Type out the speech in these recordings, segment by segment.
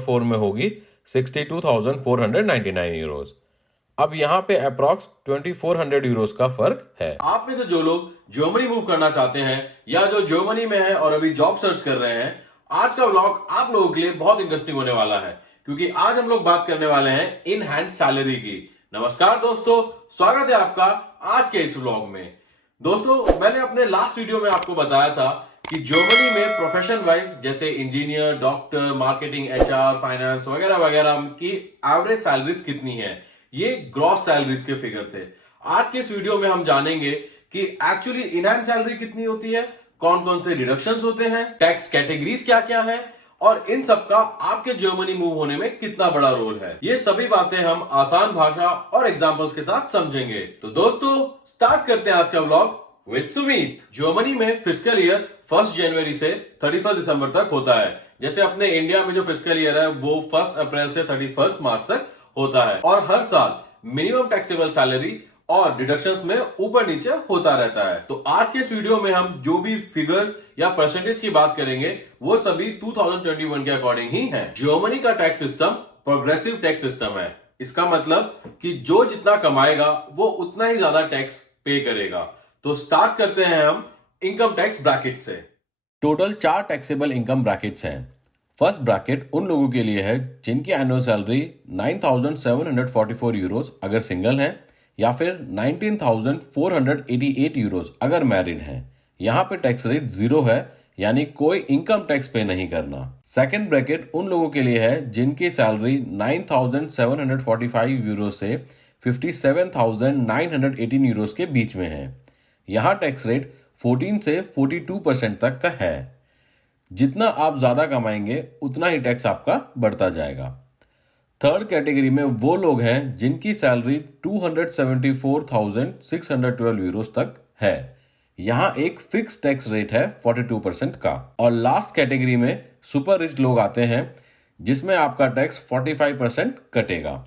4 में होगी 62,499 यूरोज। अब यहाँ पे अप्रॉक्स 2,400 यूरोज का फर्क है। आप में से जो लोग जर्मनी मूव करना चाहते हैं या जो जर्मनी में है और अभी जॉब सर्च कर रहे हैं, आज का व्लॉग आप लोगों के लिए बहुत इंटरेस्टिंग होने वाला है, क्योंकि आज हम लोग बात करने वाले हैं इन हैंड सैलरी की। नमस्कार दोस्तों, स्वागत है आपका आज के इस व्लॉग में। दोस्तों, मैंने अपने लास्ट वीडियो में आपको बताया था कि जर्मनी में प्रोफेशन वाइज जैसे engineer, doctor, marketing, HR, finance वगैरह वगैरह की एवरेज सैलरीज कितनी है। ये ग्रॉस सैलरीज के फिगर थे। आज के इस वीडियो में हम जानेंगे कि एक्चुअली इन हैंड सैलरी कितनी होती है, कौन कौन से डिडक्शंस होते हैं, टैक्स कैटेगरीज क्या क्या है और इन सब का आपके जर्मनी मूव होने में कितना बड़ा रोल है। ये सभी बातें हम आसान भाषा और एग्जांपल्स के साथ समझेंगे। तो दोस्तों, स्टार्ट करते हैं आज का व्लॉग विद सुमीत। जर्मनी में फिस्कल ईयर 1 जनवरी से 31 दिसंबर तक होता है। जैसे अपने इंडिया में जो फिस्कल ईयर है वो 1 अप्रैल से 31 मार्च तक होता है और हर साल मिनिमम टैक्सेबल सैलरी और डिडक्शंस में ऊपर नीचे होता रहता है। तो आज के इस वीडियो में हम जो भी फिगर्स या परसेंटेज की बात करेंगे वो सभी 2021 के अकॉर्डिंग ही है। जर्मनी का tax system progressive tax system है। इसका मतलब कि जो जितना कमाएगा वो उतना ही ज्यादा टैक्स पे करेगा। तो स्टार्ट करते हैं हम इनकम टैक्स ब्रैकेट से। टोटल 4 टैक्सेबल इनकम ब्रैकेट्स हैं। फर्स्ट ब्रैकेट उन लोगों के लिए है जिनकी एनुअल सैलरी 9,744 यूरोज अगर सिंगल है या फिर 19,488 यूरोज अगर मैरिड हैं। यहाँ पे टैक्स रेट 0 है, यानी कोई इनकम टैक्स पे नहीं करना। सेकंड ब्रैकेट उन लोगों के लिए है जिनकी सैलरी 9,745 यूरो से 57,918 यूरोज के बीच में है। यहाँ टैक्स रेट 14 से 42% तक का है। जितना आप ज्यादा कमाएंगे उतना ही टैक्स आपका बढ़ता जाएगा। थर्ड कैटेगरी में वो लोग हैं जिनकी सैलरी 274,612 यूरोज तक है। यहाँ एक फिक्स टैक्स रेट है 42% का। और लास्ट कैटेगरी में सुपर रिच लोग आते हैं जिसमें आपका टैक्स 45% कटेगा।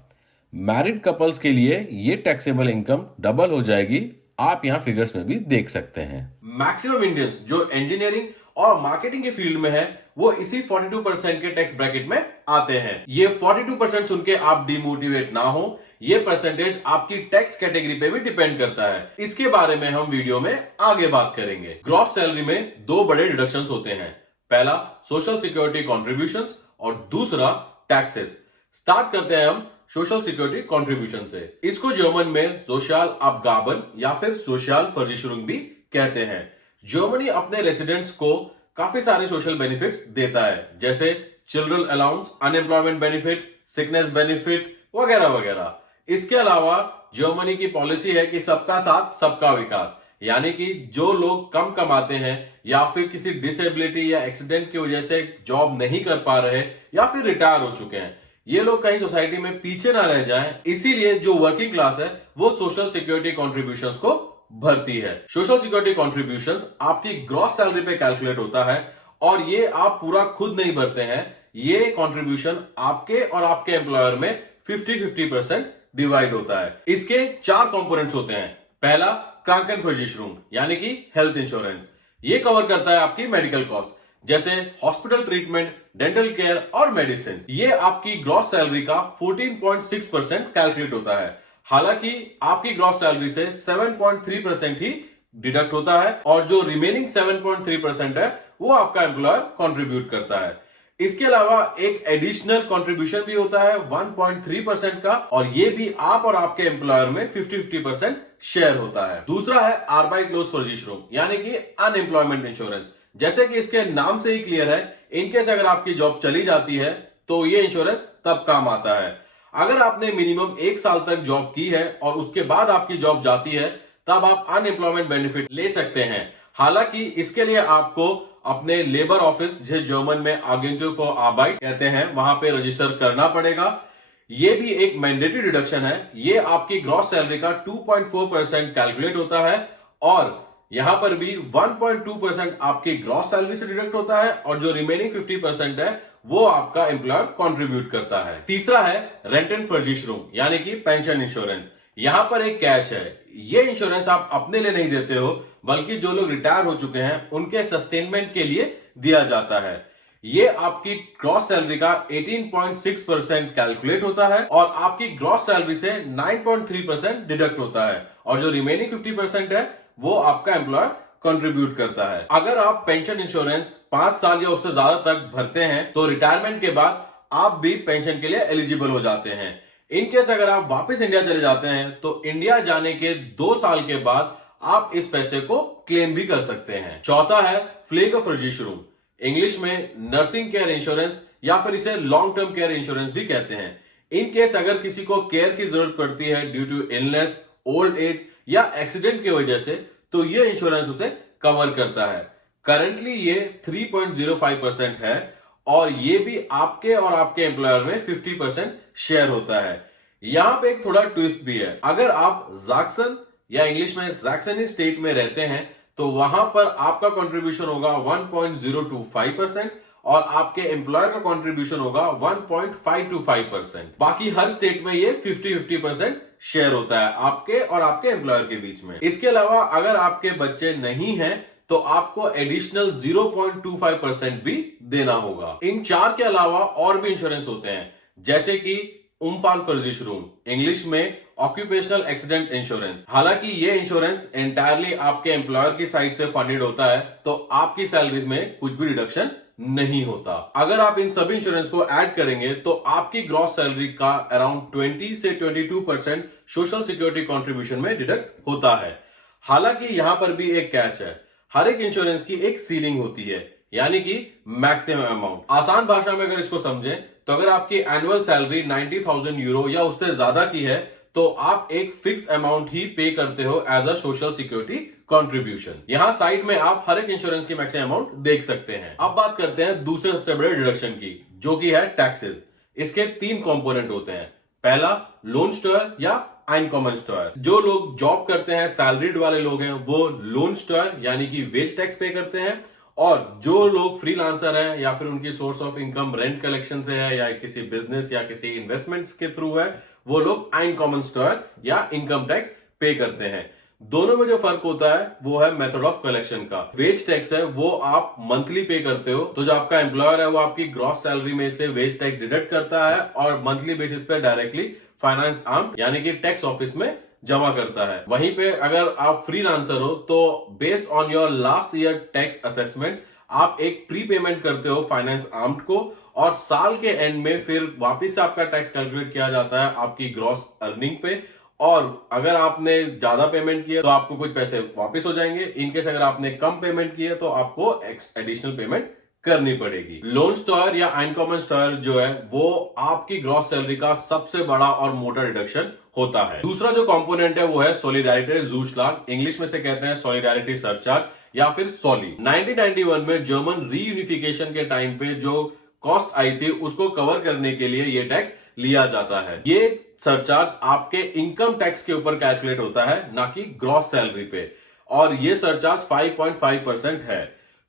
मैरिड कपल्स के लिए ये टैक्सेबल इनकम डबल हो जाएगी। आप यहाँ फिगर्स में भी देख सकते हैं। मैक्सिमम इंडियंस जो इंजीनियरिंग और मार्केटिंग के फील्ड में है वो इसी 42% के टैक्स ब्रैकेट में आते हैं। ये 42% सुन के आप डिमोटिवेट ना हो, ये परसेंटेज आपकी टैक्स कैटेगरी पे भी डिपेंड करता है। इसके बारे में हम वीडियो में आगे बात करेंगे। ग्रॉस सैलरी में 2 बड़े डिडक्शंस होते हैं। पहला सोशल सिक्योरिटी कॉन्ट्रीब्यूशंस और दूसरा टैक्सेस। स्टार्ट करते हैं हम सोशल सिक्योरिटी कॉन्ट्रीब्यूशन से। इसको जर्मन में सोशल अबगाबन या फिर सोशल versicherung भी कहते हैं। जर्मनी अपने रेसिडेंट्स को काफी सारे सोशल बेनिफिट्स देता है, जैसे children allowance, unemployment benefit, sickness benefit वगैरह वगैरह। इसके अलावा जर्मनी की पॉलिसी है कि सबका साथ सबका विकास, यानी कि जो लोग कम कमाते हैं या फिर किसी डिसेबिलिटी या एक्सीडेंट की वजह से जॉब नहीं कर पा रहे या फिर रिटायर हो चुके हैं, ये लोग कहीं सोसाइटी में पीछे ना रह जाएं, इसीलिए जो वर्किंग क्लास है वो सोशल सिक्योरिटी कॉन्ट्रीब्यूशंस को भरती है। सोशल सिक्योरिटी कॉन्ट्रीब्यूशंस आपकी ग्रॉस सैलरी पे कैलकुलेट होता है और ये आप पूरा खुद नहीं भरते हैं। ये कॉन्ट्रीब्यूशन आपके और आपके एम्प्लॉयर में 50-50% डिवाइड होता है। इसके 4 कंपोनेंट्स होते हैं। पहला क्रांकेनversicherung यानी कि हेल्थ इंश्योरेंस। ये कवर करता है आपकी मेडिकल कॉस्ट जैसे हॉस्पिटल ट्रीटमेंट, डेंटल केयर और मेडिसिन। ये आपकी ग्रॉस सैलरी का 14.6% कैलकुलेट होता है। हालांकि आपकी ग्रॉस सैलरी से 7.3% ही डिडक्ट होता है और जो रिमेनिंग 7.3% है वो आपका एम्प्लॉयर कंट्रीब्यूट करता है। इसके अलावा एक एडिशनल कंट्रीब्यूशन भी होता है 1.3% का और ये भी आप और आपके एम्प्लॉयर में 50-50% शेयर होता है। दूसरा है Arbeitslosversicherung यानी कि अनएम्प्लॉयमेंट इंश्योरेंस। जैसे कि इसके नाम से ही क्लियर है, इनकेस अगर आपकी जॉब चली जाती है तो ये इंश्योरेंस तब काम आता है। अगर आपने मिनिमम 1 साल तक जॉब की है और उसके बाद आपकी जॉब जाती है तब आप अनएम्प्लॉयमेंट बेनिफिट ले सकते हैं। हालांकि इसके लिए आपको अपने लेबर ऑफिस, जिसे जर्मन में Agentur für Arbeit कहते हैं, वहां पे रजिस्टर करना पड़ेगा। ये भी एक मैंडेटरी डिडक्शन है। ये आपकी ग्रॉस सैलरी का 2.4% कैलकुलेट होता है और यहां पर भी 1.2% आपकी ग्रॉस सैलरी से डिडक्ट होता है और जो रिमेनिंग 50% है वो आपका एम्प्लॉयर कंट्रीब्यूट करता है। तीसरा है रेंटेनversicherung यानी कि पेंशन इंश्योरेंस। यहां पर एक कैच है, ये इंश्योरेंस आप अपने लिए नहीं देते हो बल्कि जो लोग रिटायर हो चुके हैं उनके सस्टेनमेंट के लिए दिया जाता है। ये आपकी ग्रॉस सैलरी का 18.6% कैलकुलेट होता है और आपकी ग्रॉस सैलरी से 9.3% डिडक्ट होता है और जो रिमेनिंग 50% है वो आपका एम्प्लॉयर कंट्रीब्यूट करता है। अगर आप पेंशन इंश्योरेंस 5 साल या उससे ज्यादा तक भरते हैं तो रिटायरमेंट के बाद आप भी पेंशन के लिए एलिजिबल हो जाते हैं। इन केस अगर आप वापस इंडिया चले जाते हैं तो इंडिया जाने के 2 साल के बाद आप इस पैसे को क्लेम भी कर सकते हैं। चौथा है फ्लेग ऑफ रजिस्ट्रूम, इंग्लिश में नर्सिंग केयर इंश्योरेंस या फिर इसे लॉन्ग टर्म केयर इंश्योरेंस भी कहते हैं। इन केस अगर किसी को केयर की जरूरत पड़ती है due to illness, old age या एक्सीडेंट की वजह से तो ये इंश्योरेंस उसे कवर करता है। करंटली ये 3.05% है और ये भी आपके और आपके एम्प्लॉयर में 50% शेयर होता है। यहां पे एक थोड़ा ट्विस्ट भी है, अगर आप जैक्सन या इंग्लिश में जैक्सनी स्टेट में रहते हैं तो वहां पर आपका कंट्रीब्यूशन होगा 1.025% और आपके एम्प्लॉयर का कंट्रीब्यूशन होगा 1.525%। बाकी हर स्टेट में ये 50-50% शेयर होता है आपके और आपके एम्प्लॉयर के बीच में। इसके अलावा अगर आपके बच्चे नहीं हैं तो आपको एडिशनल 0.25% भी देना होगा। इन 4 के अलावा और भी इंश्योरेंस होते हैं जैसे कि उम्फाल फर्जिशरूम, इंग्लिश में ऑक्यूपेशनल एक्सीडेंट इंश्योरेंस। हालांकि ये इंश्योरेंस एंटायरली आपके एम्प्लॉयर की साइड से फंडेड होता है तो आपकी सैलरी में कुछ भी रिडक्शन नहीं होता। अगर आप इन सभी इंश्योरेंस को ऐड करेंगे तो आपकी ग्रॉस सैलरी का अराउंड 20 से 22% सोशल सिक्योरिटी कंट्रीब्यूशन में डिडक्ट होता है। हालांकि यहां पर भी एक कैच है, हर एक इंश्योरेंस की एक सीलिंग होती है यानी कि मैक्सिमम अमाउंट। आसान भाषा में अगर इसको समझें तो अगर आपकी एनुअल सैलरी 90,000 यूरो या उससे ज्यादा की है तो आप एक फिक्स अमाउंट ही पे करते हो as a social security contribution. यहां साइड में आप हर एक इंश्योरेंस की मैक्सिमम अमाउंट देख सकते हैं। अब बात करते हैं दूसरे सबसे बड़े डिडक्शन की, जो कि है टैक्सेस। इसके 3 कंपोनेंट होते हैं। पहला लोन स्टोयर या अनकॉमन स्टोयर। जो लोग जॉब करते हैं, सैलरीड वाले लोग हैं, वो लोन स्टोयर यानी कि वेज टैक्स पे करते हैं और जो लोग फ्रीलांसर हैं या फिर उनकी source of income rent collection से है या किसी बिजनेस या किसी इन्वेस्टमेंट्स के थ्रू है, वो लोग अनकॉमन स्टोयर या इनकम टैक्स पे करते हैं। दोनों में जो फर्क होता है वो है मेथड ऑफ कलेक्शन का। वेज टैक्स है वो आप मंथली पे करते हो, तो जो आपका एम्प्लॉयर है वो आपकी ग्रॉस सैलरी में से वेज टैक्स डिडक्ट करता है और मंथली बेसिस पे डायरेक्टली फाइनेंस आर्म यानी कि टैक्स ऑफिस में जमा करता है। वहीं पे अगर आप फ्रीलांसर हो तो based on your last year tax assessment आप एक प्री पेमेंट करते हो फाइनेंस आर्म को और साल के एंड में फिर वापिस से आपका टैक्स कैलकुलेट किया जाता है आपकी ग्रॉस अर्निंग पे। और अगर आपने ज्यादा पेमेंट किया तो आपको कुछ पैसे वापस हो जाएंगे। इनकेस अगर आपने कम पेमेंट किया तो आपको एडिशनल पेमेंट करनी पड़ेगी। लोन स्टोयर या अनकॉमन स्टोयर जो है वो आपकी ग्रॉस सैलरी का सबसे बड़ा और मोटा रिडक्शन होता है। दूसरा जो कंपोनेंट है वो है सॉलिडारिटी ज़ुशलाग, इंग्लिश में से कहते हैं सॉलिडारिटी सरचार्ज या फिर सॉली। 1991 में जर्मन रीयूनिफिकेशन के टाइम पे जो कॉस्ट आई थी उसको कवर करने के लिए ये टैक्स लिया जाता है। ये सरचार्ज आपके इनकम टैक्स के ऊपर कैलकुलेट होता है ना कि ग्रॉस सैलरी पे और ये सरचार्ज 5.5% है।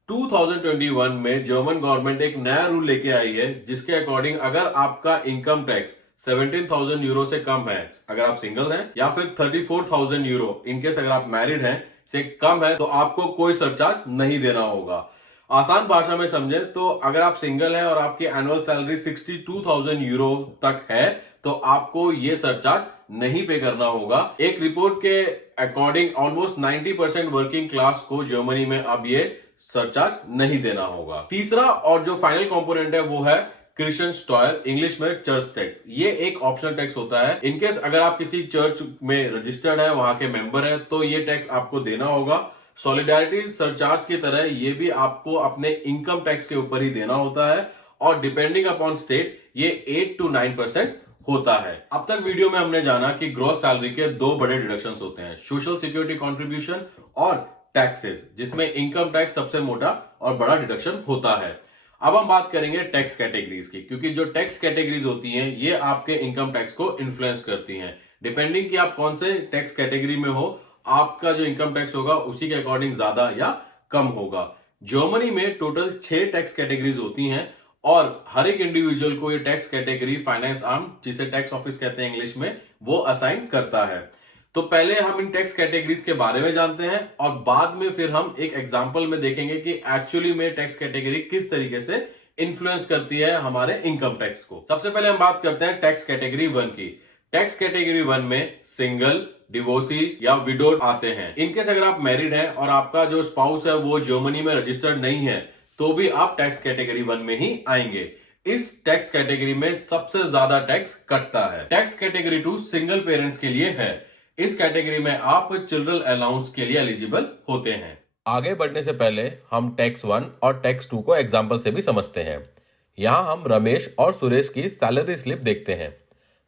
2021 में जर्मन गवर्नमेंट एक नया रूल लेके आई है जिसके अकॉर्डिंग अगर आपका इनकम टैक्स 17,000 यूरो से कम है, अगर आप सिंगल हैं, या फिर 34,000 यूरो इनकेस अगर आप मैरिड हैं से कम है तो आपको कोई सरचार्ज नहीं देना होगा। आसान भाषा में समझे तो अगर आप सिंगल हैं और आपकी एनुअल सैलरी 62,000 यूरो तक है तो आपको ये सरचार्ज नहीं पे करना होगा। एक रिपोर्ट के अकॉर्डिंग ऑलमोस्ट 90% वर्किंग क्लास को जर्मनी में अब ये सरचार्ज नहीं देना होगा। तीसरा और जो फाइनल कंपोनेंट है वो है क्रिश्चियन स्टोयर, इंग्लिश में चर्च टैक्स। ये एक ऑप्शनल टैक्स होता है। इनकेस अगर आप किसी चर्च में रजिस्टर्ड है, वहां के मेंबर है, तो ये टैक्स आपको देना होगा। सॉलिडारिटी सरचार्ज की तरह ये भी आपको अपने इनकम टैक्स के ऊपर ही देना होता है और डिपेंडिंग अपॉन स्टेट ये 8 to 9% होता है। अब तक वीडियो में हमने जाना कि ग्रॉस सैलरी के 2 बड़े डिडक्शंस होते हैं, सोशल सिक्योरिटी कंट्रीब्यूशन और टैक्सेस, जिसमें इनकम टैक्स सबसे मोटा और बड़ा डिडक्शन होता है। अब हम बात करेंगे टैक्स कैटेगरीज की, क्योंकि जो टैक्स कैटेगरीज होती हैं ये आपके इनकम टैक्स को इन्फ्लुएंस करती हैं। डिपेंडिंग कि आप कौन से टैक्स कैटेगरी में हो, आपका जो इनकम टैक्स होगा उसी के अकॉर्डिंग ज्यादा या कम होगा। जर्मनी में टोटल 6 टैक्स कैटेगरीज होती हैं और हर एक इंडिविजुअल को ये टैक्स कैटेगरी फाइनेंस आर्म, जिसे टैक्स ऑफिस कहते हैं इंग्लिश में, वो असाइन करता है। तो पहले हम इन टैक्स कैटेगरीज के बारे में जानते हैं और बाद में फिर हम एक एग्जांपल में देखेंगे कि एक्चुअली में टैक्स कैटेगरी किस तरीके से इन्फ्लुएंस करती है हमारे इनकम टैक्स को। सबसे पहले हम बात करते हैं टैक्स कैटेगरी 1 की। टैक्स कैटेगरी 1 में सिंगल, डिवोर्सी या विडोड आते हैं। इनकेस अगर आप मैरिड हैं और आपका जो स्पाउस है वो जर्मनी में रजिस्टर्ड नहीं है तो भी आप टैक्स कैटेगरी 1 में ही आएंगे। इस टैक्स कैटेगरी में सबसे ज्यादा टैक्स कटता है। टैक्स कैटेगरी 2 सिंगल पेरेंट्स के लिए है। इस कैटेगरी में आप चिल्ड्रन अलाउंस के लिए एलिजिबल होते हैं। आगे बढ़ने से पहले हम टैक्स 1 और टैक्स 2 को एग्जाम्पल से भी समझते हैं। यहाँ हम रमेश और सुरेश की सैलरी स्लिप देखते हैं।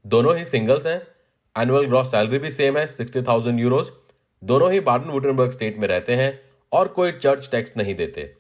दोनों ही सिंगल्स हैं। एनुअल ग्रॉस सैलरी भी सेम है, 60,000 यूरोज। दोनों ही बाडन वुटनबर्ग स्टेट में रहते हैं और कोई चर्च टैक्स नहीं देते।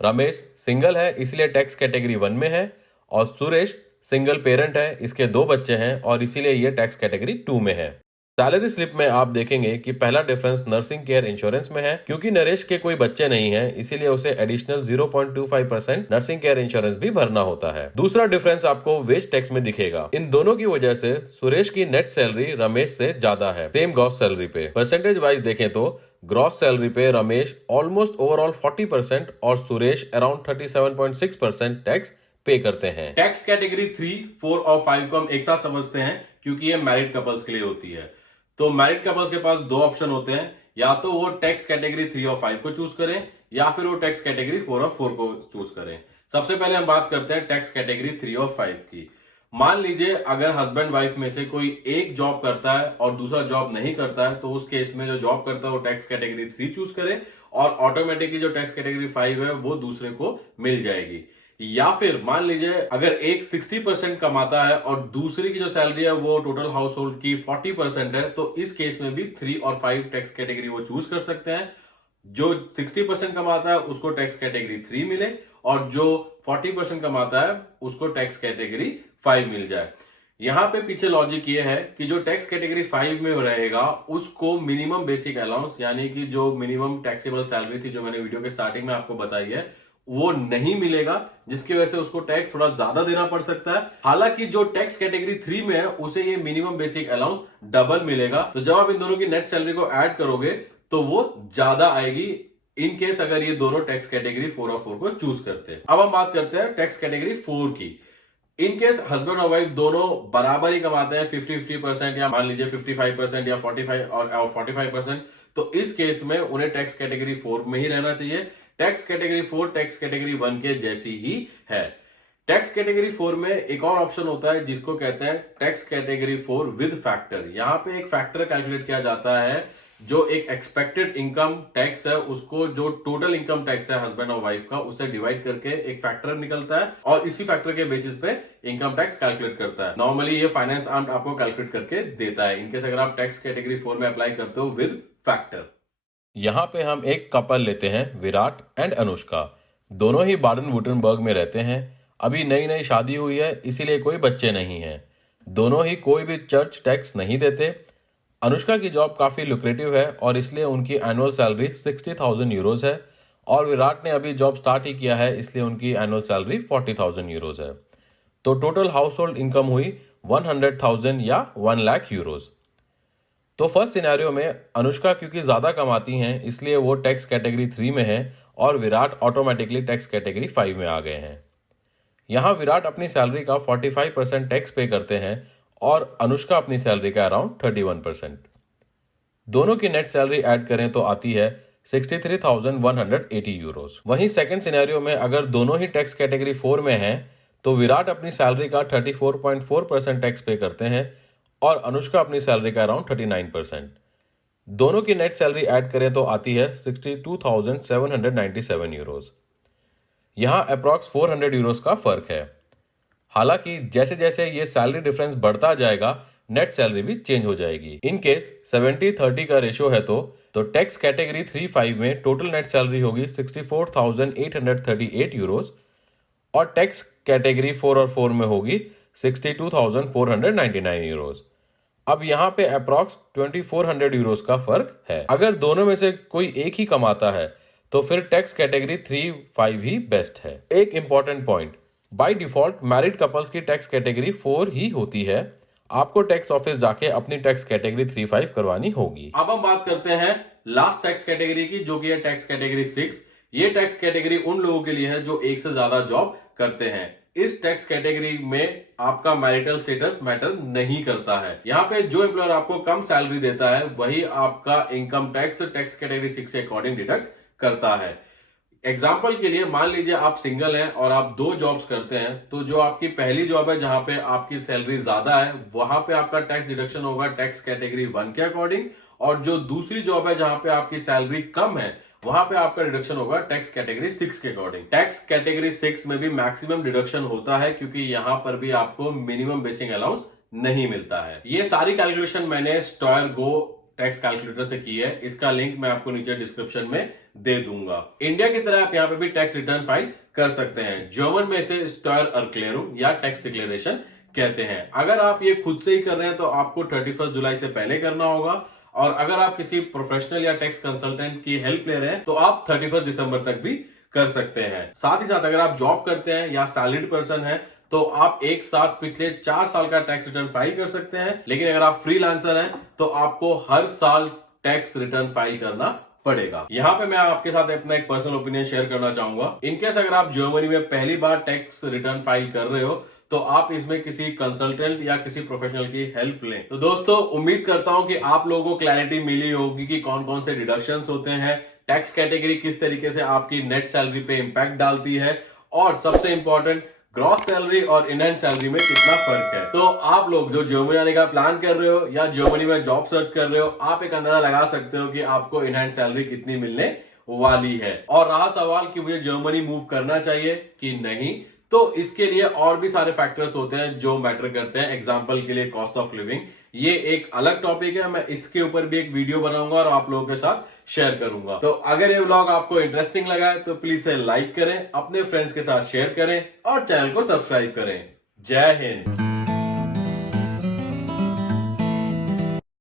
रमेश सिंगल है इसलिए टैक्स कैटेगरी 1 में है, और सुरेश सिंगल पेरेंट है, इसके 2 बच्चे हैं और इसीलिए ये टैक्स कैटेगरी 2 में है। सैलरी स्लिप में आप देखेंगे कि पहला डिफरेंस नर्सिंग केयर इंश्योरेंस में है। क्योंकि नरेश के कोई बच्चे नहीं हैं, इसीलिए उसे एडिशनल 0.25% नर्सिंग केयर इंश्योरेंस भी भरना होता है। दूसरा डिफरेंस आपको वेज टैक्स में दिखेगा। इन दोनों की वजह से सुरेश की नेट सैलरी रमेश से ज्यादा है सेम ग्रॉस सैलरी पे। परसेंटेज वाइज देखें तो ग्रॉस सैलरी पे रमेश ऑलमोस्ट ओवरऑल 40% और सुरेश अराउंड 37.6% टैक्स पे करते हैं। टैक्स कैटेगरी 3, 4 और 5 को हम एक साथ समझते हैं क्योंकि ये मैरिड कपल्स के लिए होती है। तो मैरिड कपल्स के पास 2 ऑप्शन होते हैं, या तो वो टैक्स कैटेगरी 3 और 5 को चूज करें या फिर वो टैक्स कैटेगरी 4 और 4 को चूज करें। सबसे पहले हम बात करते हैं टैक्स कैटेगरी 3 और 5 की। मान लीजिए अगर हस्बैंड वाइफ में से कोई एक जॉब करता है और दूसरा जॉब नहीं करता है, तो उस केस में जो जॉब करता है वो टैक्स कैटेगरी 3 चूज करे और ऑटोमेटिकली जो टैक्स कैटेगरी 5 है वो दूसरे को मिल जाएगी। या फिर मान लीजिए अगर एक 60% कमाता है और दूसरी की जो सैलरी है वो टोटल हाउस होल्ड की 40% है, तो इस केस में भी 3 और 5 टैक्स कैटेगरी वो चूज कर सकते हैं। जो 60% कमाता है उसको टैक्स कैटेगरी 3 मिले और जो 40% कमाता है उसको टैक्स कैटेगरी 5 मिल जाए। यहां पे पीछे लॉजिक ये है कि जो टैक्स कैटेगरी 5 में रहेगा उसको मिनिमम बेसिक अलाउंस यानी कि जो मिनिमम टैक्सेबल सैलरी थी जो मैंने वीडियो के स्टार्टिंग में आपको बताई है वो नहीं मिलेगा, जिसकी वजह से उसको टैक्स थोड़ा ज्यादा देना पड़ सकता है। हालांकि जो टैक्स कैटेगरी 3 में है उसे ये मिनिमम बेसिक अलाउंस डबल मिलेगा। तो जब आप इन दोनों की नेट सैलरी को ऐड करोगे तो वो ज्यादा आएगी इन केस अगर ये दोनों टैक्स कैटेगरी 4 और 4 को चूज करते हैं। अब हम बात करते हैं टैक्स कैटेगरी 4 की। इन केस हस्बैंड और वाइफ दोनों बराबर ही कमाते हैं 50-50% या मान लीजिए 55% या 45 और 45%, तो इस केस में उन्हें टैक्स कैटेगरी 4 में ही रहना चाहिए। टैक्स कैटेगरी 4 टैक्स कैटेगरी 1 के जैसी ही है। टैक्स कैटेगरी 4 में एक और ऑप्शन होता है जिसको कहते हैं टैक्स कैटेगरी 4 विद फैक्टर। यहां पे एक फैक्टर कैलकुलेट किया जाता है जो एक एक्सपेक्टेड इनकम टैक्स है उसको जो टोटल इनकम टैक्स है हस्बैंड और वाइफ का उसे डिवाइड करके एक फैक्टर निकलता है और इसी फैक्टर के बेसिस पे इनकम टैक्स कैलकुलेट करता है। नॉर्मली ये फाइनेंस आर्म आपको कैलकुलेट करके देता है इनकेस अगर आप टैक्स कैटेगरी 4 में अप्लाई करते हो विद फैक्टर। यहाँ पे हम एक कपल लेते हैं, विराट एंड अनुष्का। दोनों ही बाडन वुटनबर्ग में रहते हैं। अभी नई नई शादी हुई है इसीलिए कोई बच्चे नहीं हैं। दोनों ही कोई भी चर्च टैक्स नहीं देते। अनुष्का की जॉब काफ़ी लुक्रेटिव है और इसलिए उनकी एनुअल सैलरी 60,000 यूरोज है, और विराट ने अभी जॉब स्टार्ट ही किया है इसलिए उनकी एनुअल सैलरी 40,000 यूरोज है। तो टोटल हाउस होल्ड इनकम हुई 100,000 या 1 लाख यूरोज। तो फर्स्ट सिनेरियो में अनुष्का क्योंकि ज़्यादा कमाती हैं इसलिए वो टैक्स कैटेगरी 3 में है और विराट ऑटोमेटिकली टैक्स कैटेगरी 5 में आ गए हैं। यहाँ विराट अपनी सैलरी का 45% टैक्स पे करते हैं और अनुष्का अपनी सैलरी का अराउंड 31%। दोनों की नेट सैलरी ऐड करें तो आती है 63,180 यूरोज। वहीं सेकंड सिनेरियो में अगर दोनों ही टैक्स कैटेगरी 4 में हैं तो विराट अपनी सैलरी का 34.4% टैक्स पे करते हैं और अनुष्का अपनी सैलरी का अराउंड 39%। दोनों की नेट सैलरी ऐड करें तो आती है 62,797 यूरोज। यहाँ अप्रॉक्स 400 यूरोज का फर्क है। हालांकि जैसे जैसे ये सैलरी डिफरेंस बढ़ता जाएगा नेट सैलरी भी चेंज हो जाएगी। इन केस 70-30 का रेशियो है तो टैक्स कैटेगरी 3-5 में टोटल नेट सैलरी होगी 64,838 यूरोज और टैक्स कैटेगरी 4 और 4 में होगी 62,499 यूरोज। अब यहाँ पे अप्रॉक्स 2,400 यूरोज का फर्क है। अगर दोनों में से कोई एक ही कमाता है तो फिर टैक्स कैटेगरी 3-5 ही बेस्ट है। एक important point, by default married couples की टैक्स कैटेगरी 4 ही होती है। आपको टैक्स ऑफिस जाके अपनी टैक्स कैटेगरी 3-5 करवानी होगी। अब हम बात करते हैं लास्ट टैक्स कैटेगरी की जो कि है टैक्स कैटेगरी 6। ये टैक्स कैटेगरी उन लोगों के लिए है जो एक से ज्यादा जॉब करते हैं। इस टैक्स कैटेगरी में आपका मैरिटल स्टेटस मैटर नहीं करता है। यहाँ पे जो एम्प्लॉयर आपको कम सैलरी देता है वही आपका इनकम टैक्स कैटेगरी 6 के अकॉर्डिंग डिडक्ट करता है। एग्जाम्पल के लिए मान लीजिए आप सिंगल हैं और आप 2 जॉब्स करते हैं, तो जो आपकी पहली जॉब है जहां पे आपकी सैलरी ज्यादा है वहां पे आपका टैक्स डिडक्शन होगा टैक्स कैटेगरी 1 के अकॉर्डिंग, और जो दूसरी जॉब है जहां पे आपकी सैलरी कम है वहां पे आपका डिडक्शन होगा टैक्स कैटेगरी 6 के अकॉर्डिंग। टैक्स कैटेगरी 6 में भी मैक्सिमम डिडक्शन होता है क्योंकि यहां पर भी आपको मिनिमम बेसिक अलाउंस नहीं मिलता है। ये सारी कैलकुलेशन मैंने स्टॉयर गो टैक्स कैलकुलेटर से की है, इसका लिंक मैं आपको नीचे डिस्क्रिप्शन में दे दूंगा। इंडिया की तरह आप यहाँ पे भी टैक्स रिटर्न फाइल कर सकते हैं। जर्मन में इसे स्टॉयर अर्क्लेयरिंग या टैक्स डिक्लेरेशन कहते हैं। अगर आप ये खुद से ही कर रहे हैं तो आपको 31 जुलाई से पहले करना होगा, और अगर आप किसी प्रोफेशनल या टैक्स कंसल्टेंट की हेल्प ले रहे हैं तो आप 31 दिसंबर तक भी कर सकते हैं। साथ ही साथ अगर आप जॉब करते हैं या सैलरीड पर्सन है तो आप एक साथ पिछले 4 साल का टैक्स रिटर्न फाइल कर सकते हैं। लेकिन अगर आप फ्रीलांसर हैं तो आपको हर साल टैक्स रिटर्न फाइल करना पड़ेगा। यहाँ पे मैं आपके साथ अपना एक पर्सनल ओपिनियन शेयर करना चाहूंगा। इनकेस अगर आप जर्मनी में पहली बार टैक्स रिटर्न फाइल कर रहे हो तो आप इसमें किसी कंसल्टेंट या किसी प्रोफेशनल की हेल्प लें। तो दोस्तों, उम्मीद करता हूं कि आप लोगों को क्लैरिटी मिली होगी कि कौन कौन से डिडक्शंस होते हैं, टैक्स कैटेगरी किस तरीके से आपकी नेट सैलरी पे इंपैक्ट डालती है, और सबसे इंपॉर्टेंट ग्रॉस सैलरी और इन हैंड सैलरी में कितना फर्क है। तो आप लोग जो जर्मनी आने का प्लान कर रहे हो या जर्मनी में जॉब सर्च कर रहे हो, आप एक अंदाजा लगा सकते हो कि आपको इन हैंड सैलरी कितनी मिलने वाली है। और रहा सवाल कि मुझे जर्मनी मूव करना चाहिए कि नहीं, तो इसके लिए और भी सारे फैक्टर्स होते हैं जो मैटर करते हैं। एग्जांपल के लिए कॉस्ट ऑफ लिविंग, ये एक अलग टॉपिक है, मैं इसके ऊपर भी एक वीडियो बनाऊंगा और आप लोगों के साथ शेयर करूंगा। तो अगर ये व्लॉग आपको इंटरेस्टिंग लगा है तो प्लीज इसे लाइक करें, अपने फ्रेंड्स के साथ शेयर करें और चैनल को सब्सक्राइब करें। जय हिंद।